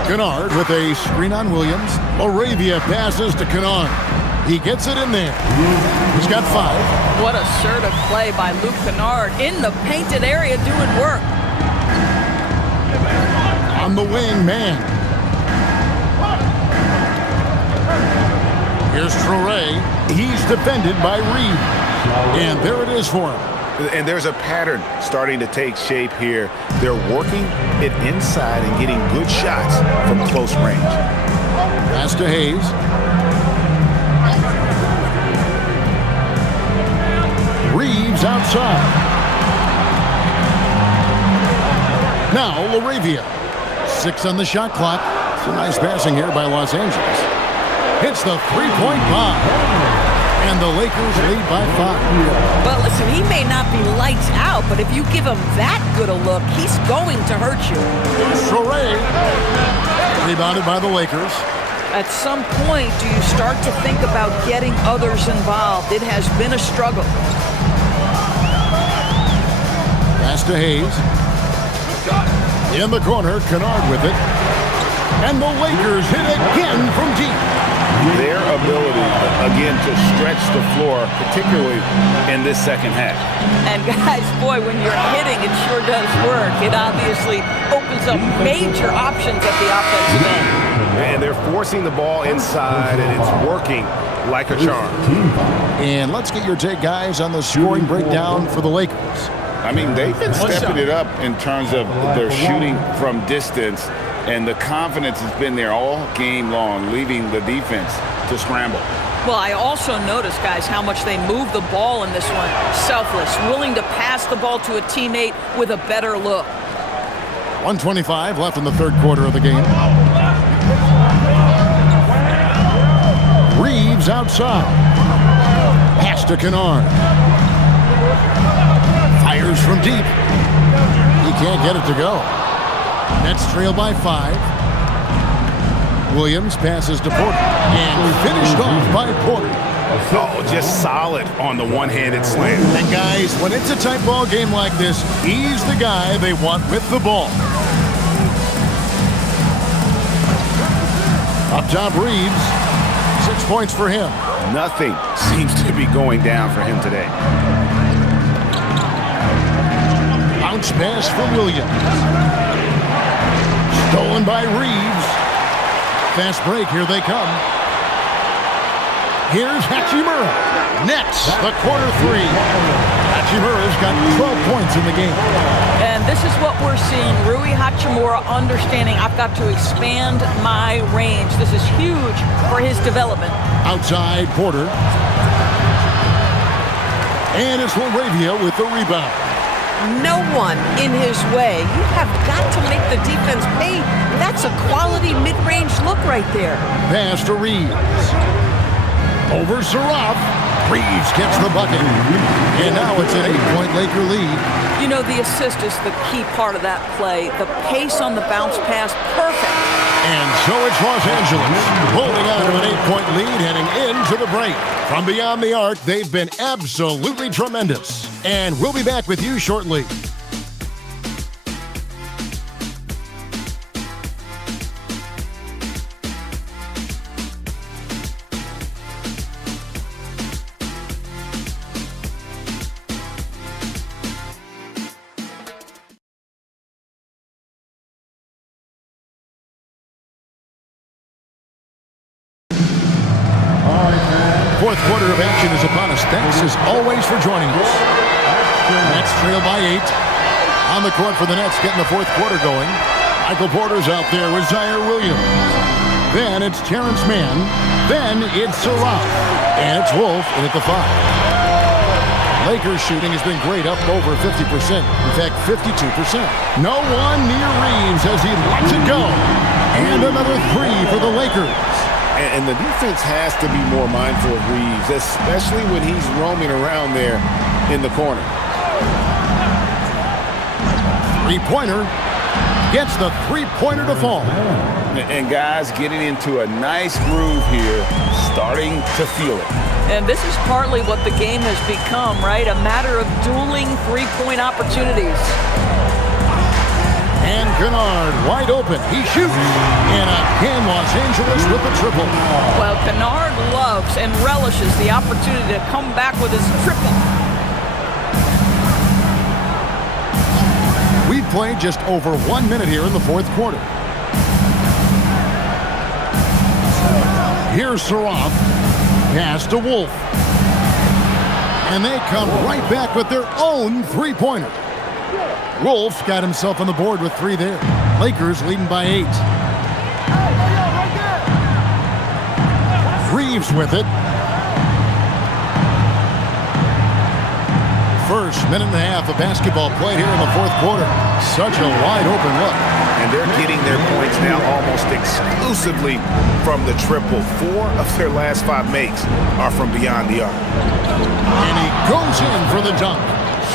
Kennard with a screen on Williams. LaRavia passes to Kennard. He gets it in there. He's got 5. What assertive play by Luke Kennard in the painted area doing work. On the wing, man. Here's Traore. He's defended by Reed. And there it is for him. And there's a pattern starting to take shape here. They're working it inside and getting good shots from close range. Pass to Hayes. Reeves outside. Now LaRavia. 6 on the shot clock. Some nice passing here by Los Angeles. Hits the three-point bomb. And the Lakers lead by 5. But listen, he may not be lights out, but if you give him that good a look, he's going to hurt you. Traore. Rebounded by the Lakers. At some point, do you start to think about getting others involved? It has been a struggle. Pass to Hayes. In the corner, Kennard with it. And the Lakers hit again from deep. Their ability, again, to stretch the floor, particularly in this second half. And guys, boy, when you're hitting, it sure does work. It obviously opens up major options at the offensive end. And they're forcing the ball inside, and it's working like a charm. And let's get your take, guys, on the scoring breakdown for the Lakers. I mean, they've been stepping it up in terms of their shooting from distance. And the confidence has been there all game long, leaving the defense to scramble. Well, I also noticed, guys, how much they move the ball in this one. Selfless, willing to pass the ball to a teammate with a better look. 1:25 left in the third quarter of the game. Reeves outside. Pass to Kennard. Fires from deep. He can't get it to go. Nets trail by 5. Williams passes to Porter. And finished off by Porter. Oh, just solid on the one-handed slam. And guys, when it's a tight ball game like this, he's the guy they want with the ball. Up top, Reeves. 6 points for him. Nothing seems to be going down for him today. Bounce pass for Williams. Stolen by Reeves. Fast break, here they come. Here's Hachimura. Nets, the corner 3. Hachimura's got 12 points in the game. And this is what we're seeing. Rui Hachimura understanding I've got to expand my range. This is huge for his development. Outside, Porter. And it's LaRavia with the rebound. No one in his way. You have got to make the defense pay. That's a quality mid-range look right there. Pass to Reeves. Over Saraf. Reeves gets the bucket. And now it's an 8-point Laker lead. You know, the assist is the key part of that play. The pace on the bounce pass, perfect. And so it's Los Angeles holding on to an 8-point lead heading into the break. From beyond the arc, they've been absolutely tremendous. And we'll be back with you shortly. Fourth quarter of action is upon us. Thanks as always for joining us. Nets trail by 8. On the court for the Nets, getting the fourth quarter going. Michael Porter's out there with Zaire Williams. Then it's Terrence Mann. Then it's Saraf. And it's Wolf in at the 5. Lakers shooting has been great, up over 50%. In fact, 52%. No one near Reeves as he lets it go. And another 3 for the Lakers. And the defense has to be more mindful of Reeves, especially when he's roaming around there in the corner. Three-pointer. Gets the three-pointer to fall. And guys getting into a nice groove here, starting to feel it. And this is partly what the game has become, right? A matter of dueling three-point opportunities. And Kennard wide open. He shoots. And again, Los Angeles with the triple. Well, Kennard loves and relishes the opportunity to come back with his triple. We've played just over 1 minute here in the fourth quarter. Here's Saroff. Pass to Wolf. And they come right back with their own three-pointer. Wolf's got himself on the board with 3 there. Lakers leading by 8. Reeves with it. First minute and a half of basketball played here in the fourth quarter. Such a wide open look. And they're getting their points now almost exclusively from the triple. 4 of their last 5 makes are from beyond the arc. And he goes in for the dunk.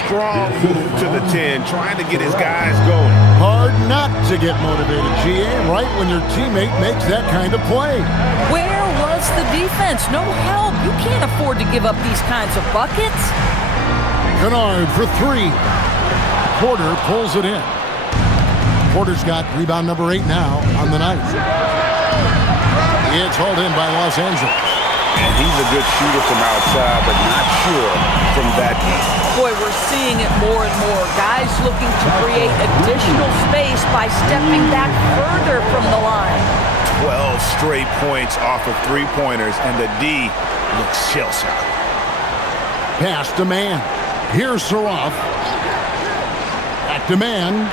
Strong move to the 10, trying to get his guys going. Hard not to get motivated, GA, right when your teammate makes that kind of play. Where was the defense? No help. You can't afford to give up these kinds of buckets. Kennard for 3. Porter pulls it in. Porter's got rebound number 8 now on the night. It's hauled in by Los Angeles. And he's a good shooter from outside, but not sure from that deep. Boy, we're seeing it more and more. Guys looking to create additional space by stepping back further from the line. 12 straight points off of three-pointers, and the D looks shell-shocked. Pass to Man. Here's Saroff. Back to Man.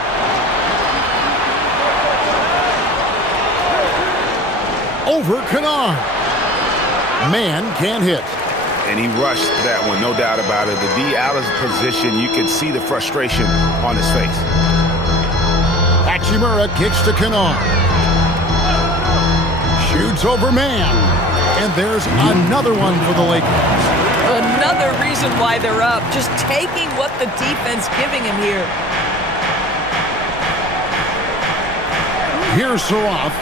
Over Kennard. Man can't hit. And he rushed that one, no doubt about it. The D out of position, you can see the frustration on his face. Hachimura kicks to Kennard. Shoots over Man. And there's another one for the Lakers. Another reason why they're up. Just taking what the defense giving him here. Here's Saroff.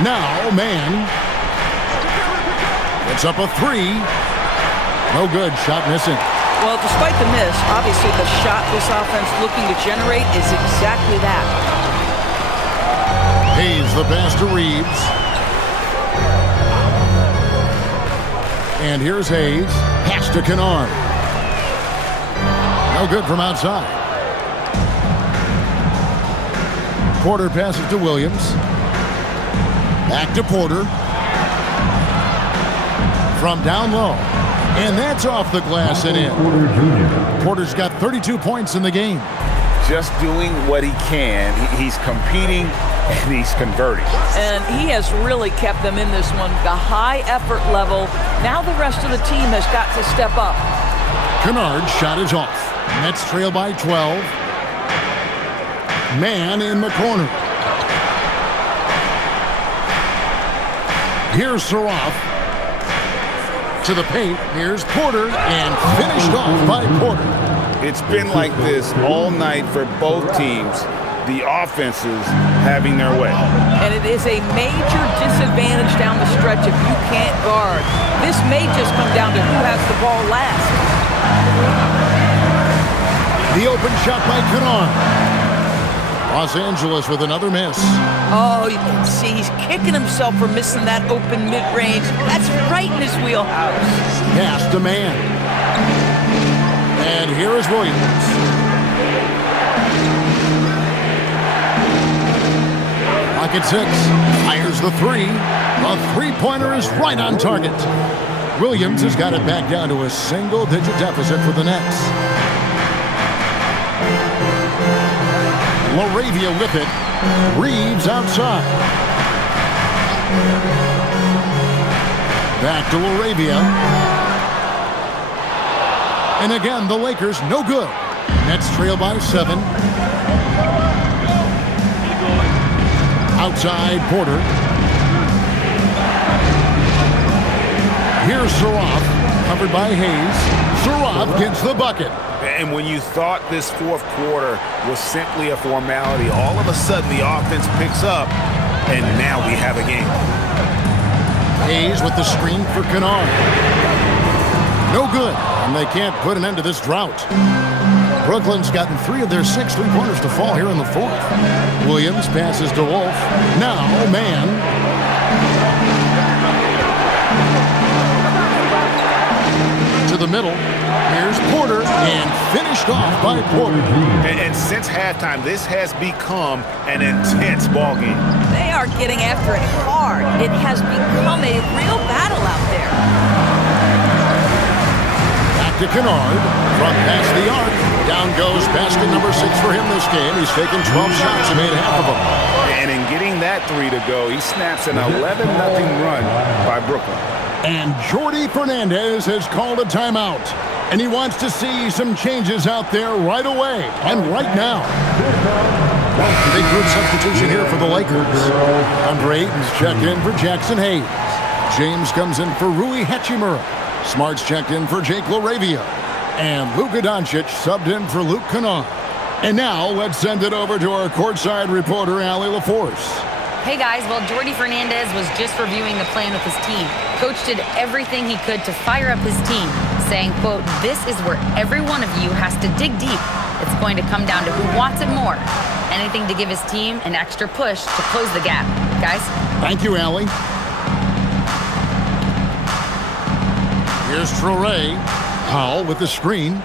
Now, Man. It's up a 3. No good. Shot missing. Well, despite the miss, obviously the shot this offense looking to generate is exactly that. Hayes the pass to Reeves. And here's Hayes. Pass to Kennard. No good from outside. Porter passes to Williams. Back to Porter. From down low. And that's off the glass and in. Porter's got 32 points in the game. Just doing what he can. He's competing and he's converting. And he has really kept them in this one. The high effort level. Now the rest of the team has got to step up. Kennard's shot is off. Nets trail by 12. Man in the corner. Here's Saroff. To the paint. Here's Porter. And finished off by Porter. It's been like this all night for both teams. The offenses having their way. And it is a major disadvantage down the stretch if you can't guard. This may just come down to who has the ball last. The open shot by Kennard. Los Angeles with another miss. Oh, you can see he's kicking himself for missing that open mid-range. That's right in his wheelhouse. Pass to Man. And here is Williams. Lock at 6. Fires the 3. The three-pointer is right on target. Williams has got it back down to a single-digit deficit for the Nets. LaRavia with it. Reeves outside. Back to LaRavia. And again, the Lakers no good. Nets trail by 7. Outside Porter. Here's Saroff, covered by Hayes. Saroff gets the bucket. And when you thought this fourth quarter was simply a formality, all of a sudden the offense picks up, and now we have a game. Hayes with the screen for Kennard. No good, and they can't put an end to this drought. Brooklyn's gotten 3 of their 6 3-pointers to fall here in the fourth. Williams passes to Wolf. Now, man. To the middle. Here's Porter, and finished off by Porter. And since halftime, this has become an intense ball game. They are getting after it hard. It has become a real battle out there. Back to Kennard. Front past the arc. Down goes basket number 6 for him this game. He's taken 12 shots and made half of them. And in getting that 3 to go, he snaps an 11-0 run by Brooklyn. And Jordi Fernandez has called a timeout. And he wants to see some changes out there right away and right now. Big group substitution here for the Lakers. Andre Ayton's checked in for Jackson Hayes. James comes in for Rui Hachimura. Smart's checked in for Jake LaRavia. And Luka Doncic subbed in for Luke Kennard. And now let's send it over to our courtside reporter, Allie LaForce. Hey guys, well, Jordi Fernandez was just reviewing the plan with his team. Coach did everything he could to fire up his team, saying, quote, "This is where every one of you has to dig deep. It's going to come down to who wants it more. Anything to give his team an extra push to close the gap." Guys? Thank you, Allie. Here's Traore. Powell with the screen.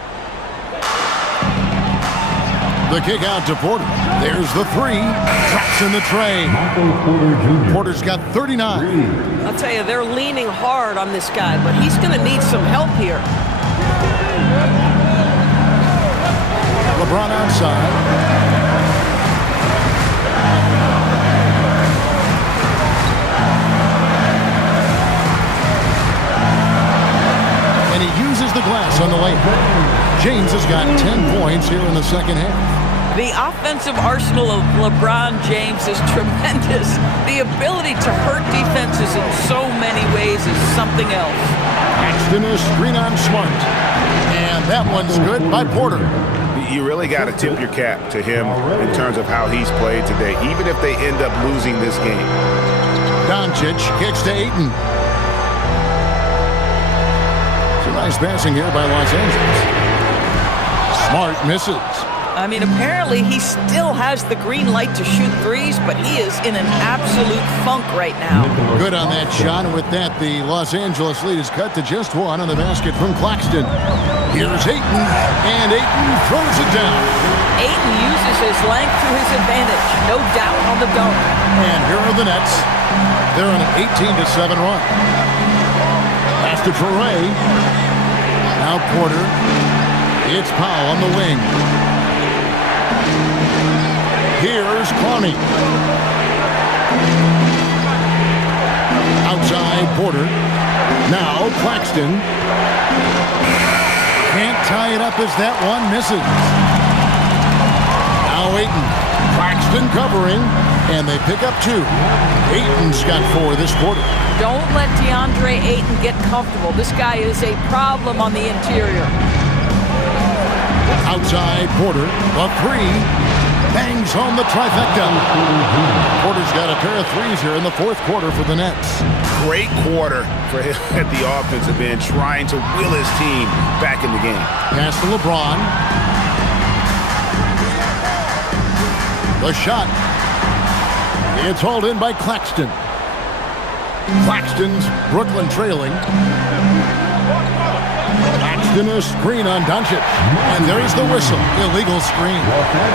The kick out to Porter. There's the 3. Drops in the tray. Porter's got 39. I'll tell you, they're leaning hard on this guy, but he's going to need some help here. LeBron outside. And he uses the glass on the layup. James has got 10 points here in the second half. The offensive arsenal of LeBron James is tremendous. The ability to hurt defenses in so many ways is something else. Paxton is screen on Smart. And that one's good by Porter. You really got to tip your cap to him in terms of how he's played today, even if they end up losing this game. Doncic kicks to Ayton. Some nice passing here by Los Angeles. Smart misses. I mean, apparently he still has the green light to shoot threes, but he is in an absolute funk right now. Good on that shot, and with that, the Los Angeles lead is cut to just 1 on the basket from Claxton. Here's Ayton, and Ayton throws it down. Ayton uses his length to his advantage, no doubt on the dunk. And here are the Nets. They're on an 18-7 run. Pass to Traore. Now Porter. It's Powell on the wing. Here's Clowney. Outside Porter. Now Claxton. Can't tie it up as that one misses. Now Ayton. Claxton covering. And they pick up 2. Ayton's got 4 this quarter. Don't let DeAndre Ayton get comfortable. This guy is a problem on the interior. Outside Porter. A 3. Bangs home the trifecta. Porter's got a pair of 3s here in the fourth quarter for the Nets. Great quarter for him at the offensive end, trying to will his team back in the game. Pass to LeBron. The shot. It's hauled in by Claxton. Claxton's Brooklyn trailing. Claxton a screen on Doncic. And there's the whistle. Illegal screen.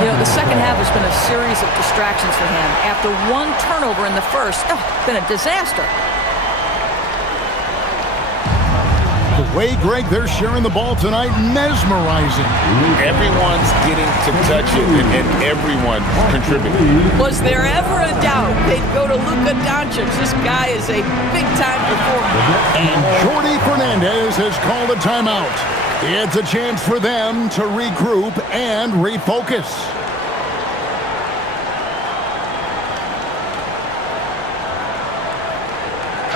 You know, the second half has been a series of distractions for him. After 1 turnover in the first, it's been a disaster. The way, Greg, they're sharing the ball tonight, mesmerizing. Everyone's getting to touch it, and everyone contributing. Was there ever a doubt they'd go to Luka Doncic? This guy is a big-time performer. And Jordi Fernandez has called a timeout. It's a chance for them to regroup and refocus.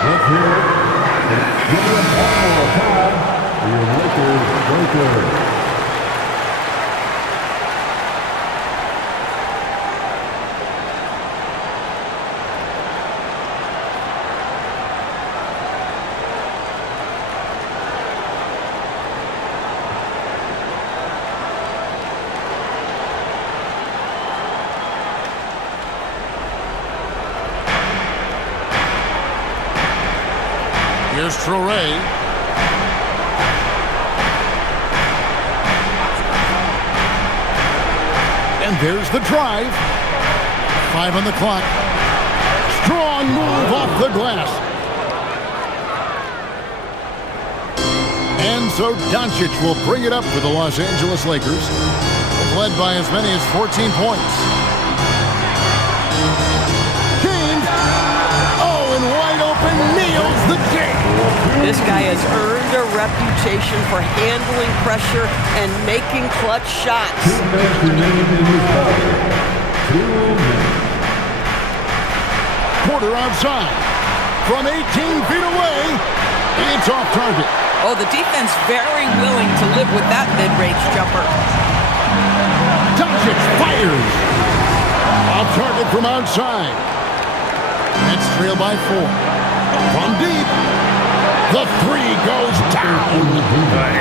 Let's hear it. It's Lakers breaker. Here's Traore. And there's the drive. 5 on the clock. Strong move off the glass. And so Doncic will bring it up for the Los Angeles Lakers. Led by as many as 14 points. James. Oh, and wide open, nails the J. This guy has earned a reputation for handling pressure and making clutch shots. Porter outside. From 18 feet away, it's off target. Oh, the defense very willing to live with that mid-range jumper. Doncic fires. Off target from outside. Nets trail by 4. From deep. The 3 goes down.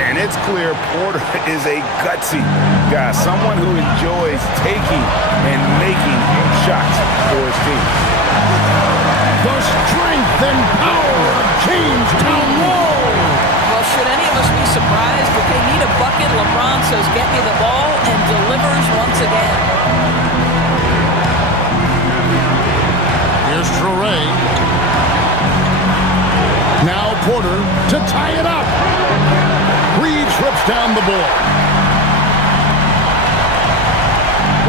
And it's clear Porter is a gutsy guy, someone who enjoys taking and making shots for his team. The strength and power of James down low. Well, should any of us be surprised if they need a bucket? LeBron says, "Get me the ball," and delivers once again. Here's Traore. Now Porter to tie it up. Reed trips down the ball.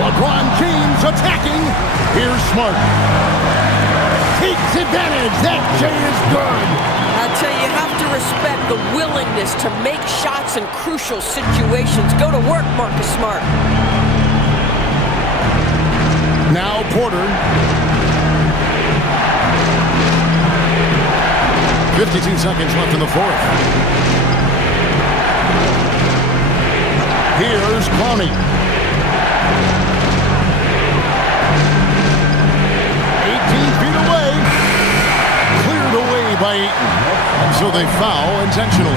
LeBron James attacking. Here's Smart. Takes advantage. That J is good. I tell you, you have to respect the willingness to make shots in crucial situations. Go to work, Marcus Smart. Now Porter. 52 seconds left in the fourth. Here's Clowney. 18 feet away. Cleared away by Ayton. And so they foul intentionally.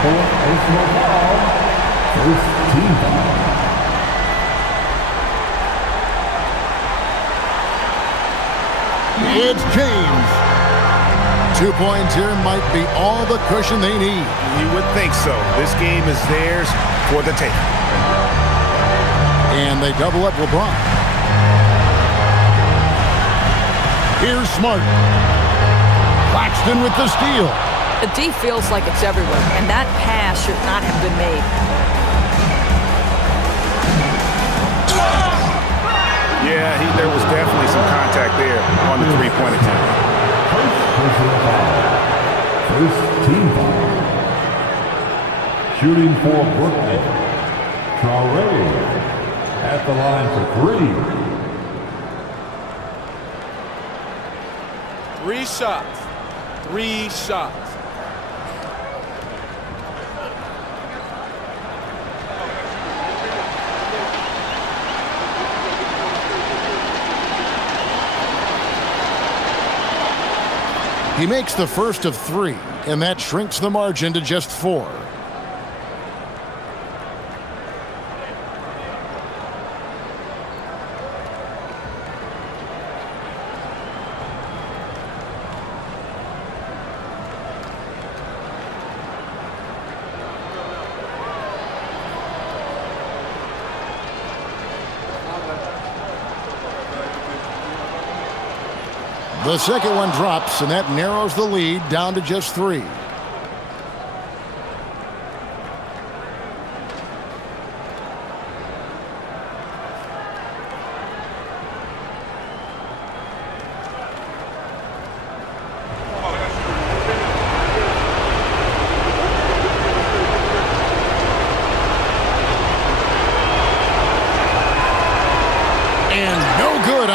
Personal foul. First team foul. It's James. 2 points here might be all the cushion they need. You would think so. This game is theirs for the taking. And they double up LeBron. Here's Smart. Claxton with the steal. The D feels like it's everywhere, and that pass should not have been made. Yeah, there was definitely some contact there on the three-point attempt. First team foul. Shooting for Brooklyn. Traore at the line for 3. 3 shots. 3 shots. He makes the first of 3, and that shrinks the margin to just 4. The second one drops, and that narrows the lead down to just 3.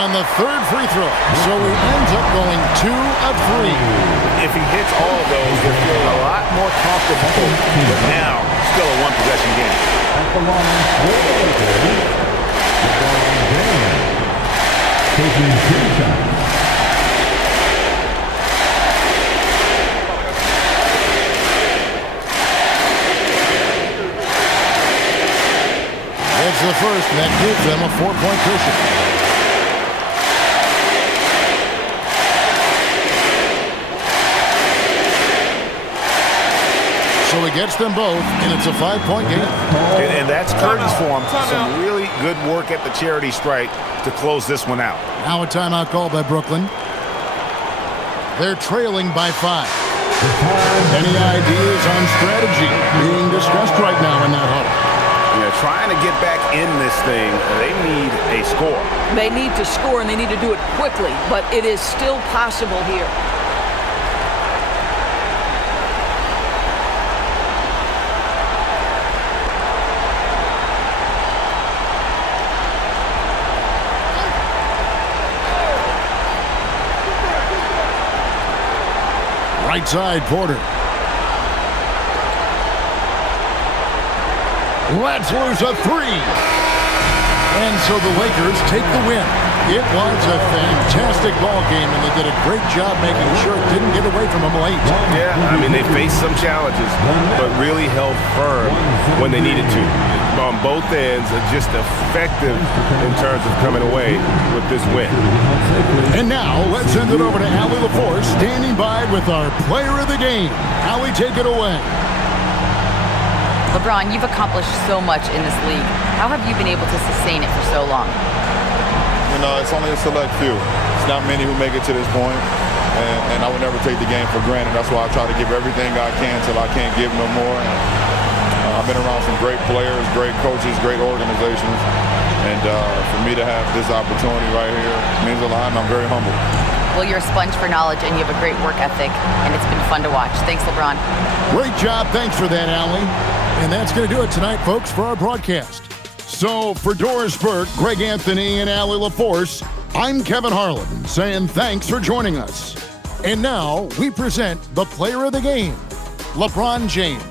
The third free throw, so he ends up going 2 of 3. If he hits all of those, they're feeling a lot more comfortable. But now, still a one-possession game. At the line, taking 2 shots. That's the first, and that gives them a 4-point cushion. gets them both, and it's a 5-point game. And that's curtains for him. Some really good work at the charity stripe to close this one out. Now a timeout called by Brooklyn. They're trailing by 5. Any ideas on strategy being discussed right now in that huddle? Trying to get back in this thing, they need a score. They need to score, and they need to do it quickly, but it is still possible here. Right side, Porter. Let's lose a 3. And so the Lakers take the win. It was a fantastic ball game, and they did a great job making sure it didn't get away from them late. Yeah, I mean, they faced some challenges, but really held firm when they needed to. On both ends, are just effective in terms of coming away with this win. And now, let's send it over to Allie LaForce, standing by with our player of the game. Allie, take it away. LeBron, you've accomplished so much in this league. How have you been able to sustain it for so long? You know, it's only a select few. It's not many who make it to this point, and I would never take the game for granted. That's why I try to give everything I can till I can't give no more. I've been around some great players, great coaches, great organizations, and for me to have this opportunity right here means a lot, and I'm very humbled. Well, you're a sponge for knowledge, and you have a great work ethic, and it's been fun to watch. Thanks, LeBron. Great job. Thanks for that, Allie. And that's going to do it tonight, folks, for our broadcast. So for Doris Burke, Greg Anthony, and Allie LaForce, I'm Kevin Harlan saying thanks for joining us. And now we present the player of the game, LeBron James.